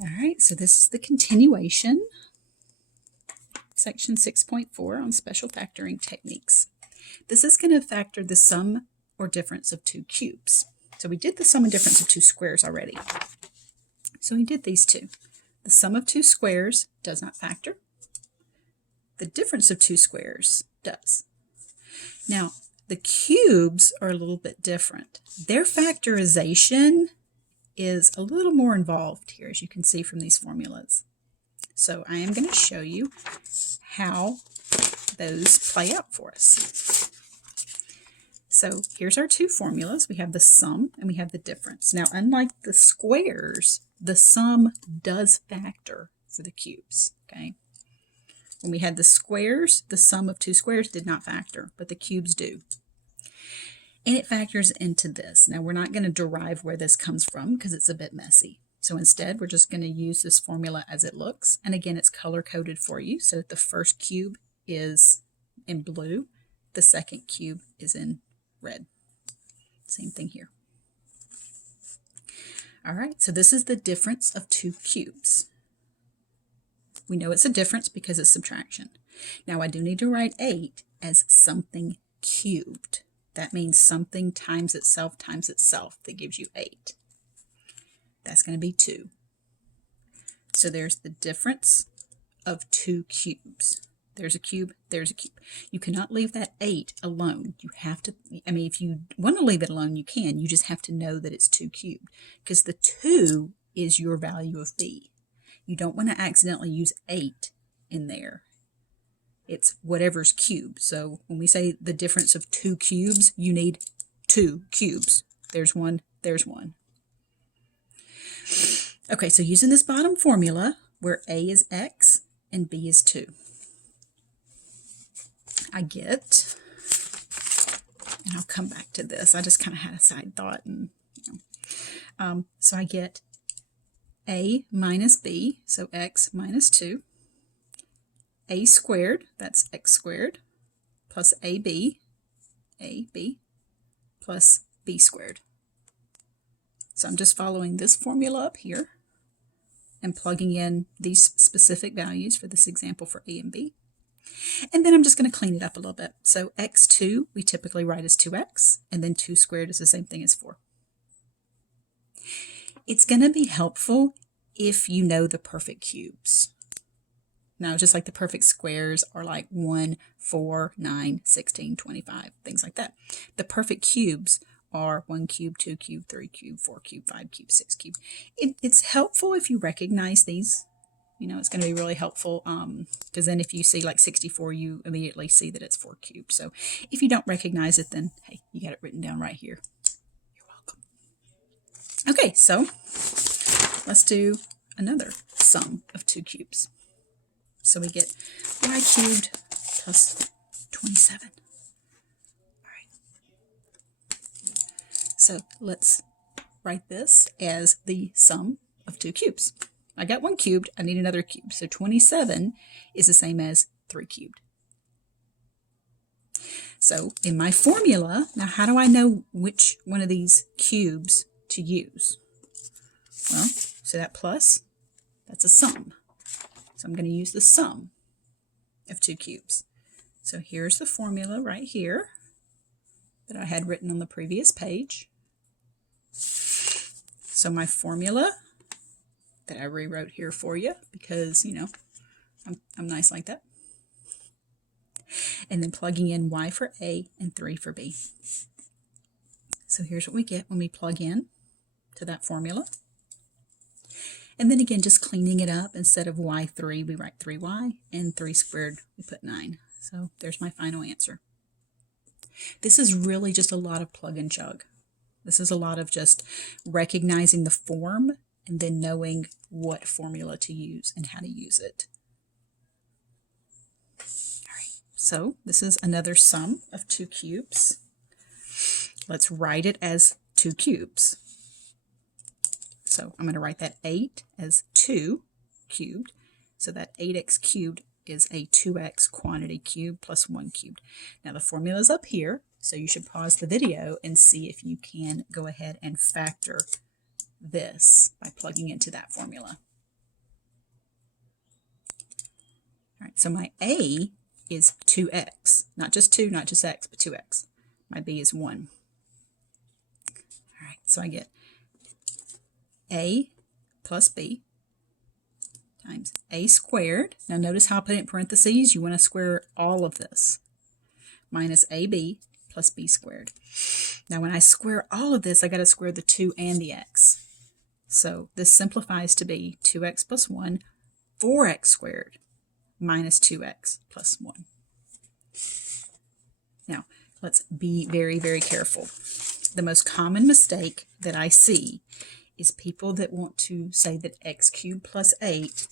All right, so this is the continuation, section 6.4 on special factoring techniques. This is going to factor the sum or difference of two cubes. So we did the sum and difference of two squares already. So we did these two. The sum of two squares does not factor. The difference of two squares does. Now, the cubes are a little bit different. Their factorization is a little more involved here, as you can see from these formulas. So I am going to show you how those play out for us. So here's our two formulas. We have the sum and we have the difference. Now, unlike the squares, the sum does factor for the cubes, okay? When we had the squares, the sum of two squares did not factor, but the cubes do. And it factors into this. Now, we're not going to derive where this comes from because it's a bit messy. So instead, we're just going to use this formula as it looks. And again, it's color-coded for you. So the first cube is in blue. The second cube is in red. Same thing here. All right, so this is the difference of two cubes. We know it's a difference because it's subtraction. Now, I do need to write 8 as something cubed. That means something times itself that gives you 8. That's going to be 2. So there's the difference of two cubes. There's a cube, there's a cube. You cannot leave that 8 alone. You have to, I mean, if you want to leave it alone, you can. You just have to know that it's 2 cubed because the 2 is your value of b. You don't want to accidentally use 8 in there. It's whatever's cubed. So when we say the difference of two cubes, you need 2 cubes. There's one, there's one. Okay, so using this bottom formula where a is x and b is 2, I get, and I'll come back to this. I just kind of had a side thought, and so I get a minus b, so x minus 2, a squared, that's x squared, plus ab, plus b squared. So I'm just following this formula up here and plugging in these specific values for this example for a and b. And then I'm just going to clean it up a little bit. So x2 we typically write as 2x, and then 2 squared is the same thing as 4. It's going to be helpful if you know the perfect cubes. Now, just like the perfect squares are like 1, 4, 9, 16, 25, things like that. The perfect cubes are 1 cube, 2 cube, 3 cube, 4 cube, 5 cube, 6 cube. It's helpful if you recognize these. You know, it's going to be really helpful because then if you see like 64, you immediately see that it's 4 cubed. So if you don't recognize it, then hey, you got it written down right here. You're welcome. Okay, so let's do another sum of 2 cubes. So we get y cubed plus 27. All right. So let's write this as the sum of 2 cubes. I got 1 cubed, I need another cube. So 27 is the same as 3 cubed. So in my formula, now how do I know which one of these cubes to use? Well, so that plus, that's a sum. So I'm going to use the sum of 2 cubes. So here's the formula right here that I had written on the previous page. So my formula that I rewrote here for you because, you know, I'm nice like that. And then plugging in y for a and 3 for b. So here's what we get when we plug in to that formula. And then again, just cleaning it up. Instead of y3, we write 3y, and 3 squared, we put 9. So there's my final answer. This is really just a lot of plug and chug. This is a lot of just recognizing the form and then knowing what formula to use and how to use it. All right, so this is another sum of 2 cubes. Let's write it as 2 cubes. So I'm going to write that 8 as 2 cubed. So that 8x cubed is a 2x quantity cubed plus 1 cubed. Now the formula is up here, so you should pause the video and see if you can go ahead and factor this by plugging into that formula. All right, so my A is 2x. Not just 2, not just x, but 2x. My B is 1. All right, so I get A plus B times A squared. Now notice how I put it in parentheses. You want to square all of this. Minus AB plus B squared. Now when I square all of this, I got to square the 2 and the x. So this simplifies to be 2x plus 1, 4x squared minus 2x plus 1. Now, let's be very, very careful. The most common mistake that I see is people that want to say that x cubed plus 8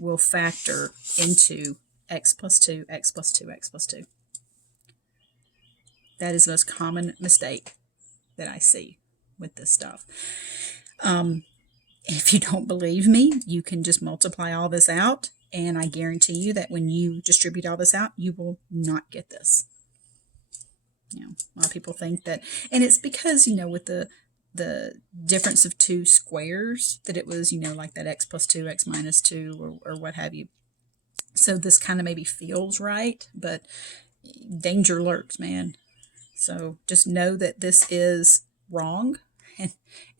will factor into x plus 2, x plus 2, x plus 2. That is the most common mistake that I see with this stuff. If you don't believe me, you can just multiply all this out, and I guarantee you that when you distribute all this out, you will not get this. You know, a lot of people think that, and it's because, you know, with the difference of 2 squares, that it was, you know, like that x plus 2, x minus 2, or what have you. So this kind of maybe feels right, but danger lurks, man. So just know that this is wrong,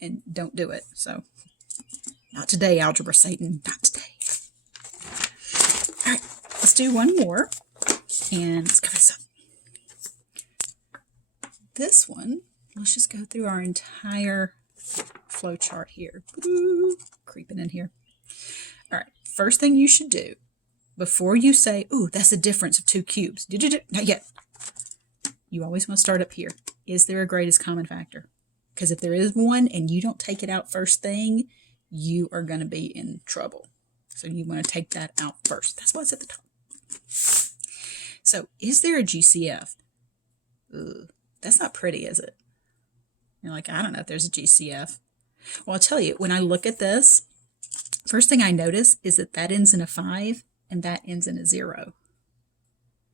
and don't do it. So not today, Algebra Satan, not today. All right, let's do one more, and let's cover this up. This one, let's just go through our entire flow chart here. Ooh, creeping in here. All right, first thing you should do before you say, ooh, that's the difference of 2 cubes. Not yet. You always want to start up here. Is there a greatest common factor? Because if there is one and you don't take it out first thing, you are going to be in trouble. So you want to take that out first. That's what's at the top. So is there a GCF? Ugh, that's not pretty, is it? You're like, I don't know if there's a GCF. Well, I'll tell you, when I look at this, first thing I notice is that that ends in a 5 and that ends in a 0.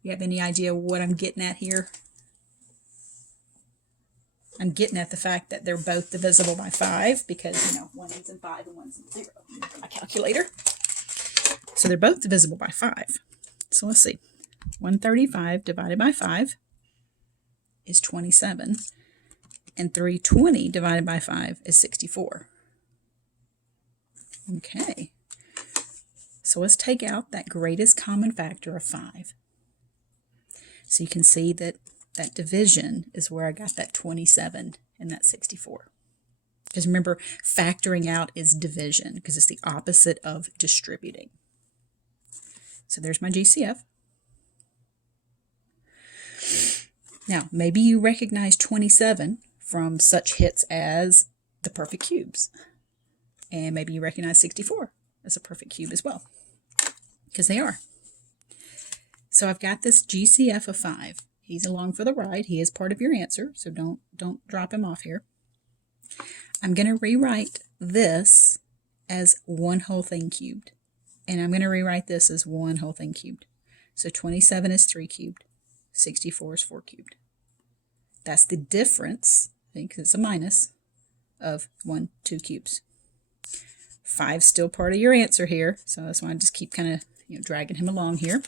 You have any idea what I'm getting at here? I'm getting at the fact that they're both divisible by 5 because, you know, one ends in 5 and one's in 0. My calculator. So they're both divisible by 5. So let's see. 135 divided by 5 is 27. And 320 divided by 5 is 64. Okay. So let's take out that greatest common factor of 5. So you can see that that division is where I got that 27 and that 64. Because remember, factoring out is division because it's the opposite of distributing. So there's my GCF. Now, maybe you recognize 27 from such hits as the perfect cubes. And maybe you recognize 64 as a perfect cube as well. Because they are. So I've got this GCF of 5. He's along for the ride. He is part of your answer, so don't drop him off here. I'm going to rewrite this as 1 whole thing cubed. And I'm going to rewrite this as 1 whole thing cubed. So 27 is 3 cubed. 64 is 4 cubed. That's the difference, I think it's a minus, of 1, 2 cubes. 5's still part of your answer here, so that's why I just keep kind of dragging him along here.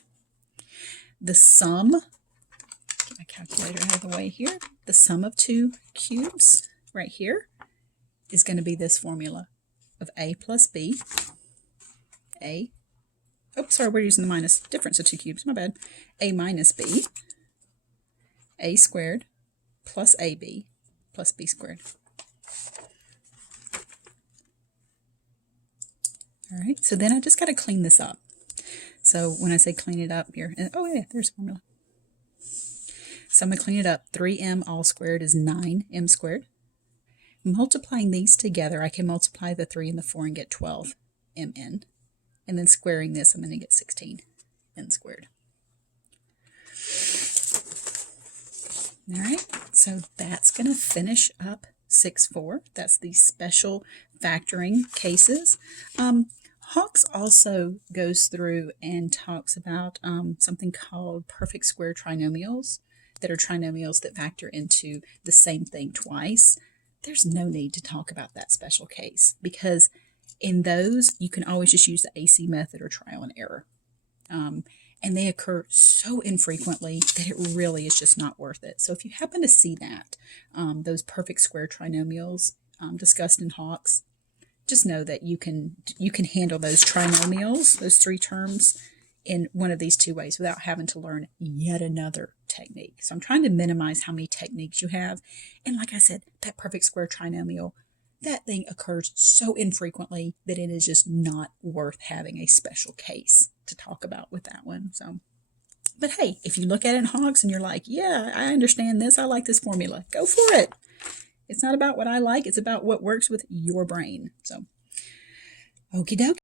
The sum, get my calculator out of the way here, the sum of 2 cubes right here is going to be this formula of a plus b, we're using the minus, difference of 2 cubes, my bad, a minus b, a squared plus ab plus b squared. All right, so then I just got to clean this up. So when I say clean it up here, oh yeah, there's a formula. So I'm going to clean it up. 3m all squared is 9m squared. Multiplying these together, I can multiply the 3 and the 4 and get 12mn. And then squaring this, I'm going to get 16n squared. All right, so that's going to finish up 6-4. That's the special factoring cases. Hawks also goes through and talks about something called perfect square trinomials that are trinomials that factor into the same thing twice. There's no need to talk about that special case because in those, you can always just use the AC method or trial and error. And they occur so infrequently that it really is just not worth it. So if you happen to see that, those perfect square trinomials discussed in Hawks, just know that you can handle those trinomials, those three terms, in one of these two ways without having to learn yet another technique. So I'm trying to minimize how many techniques you have. And like I said, that perfect square trinomial, that thing occurs so infrequently that it is just not worth having a special case to talk about with that one. So, but hey, if you look at it in Hogs and you're like, yeah, I understand this, I like this formula, go for it. It's not about what I like, it's about what works with your brain. So, okie dokie.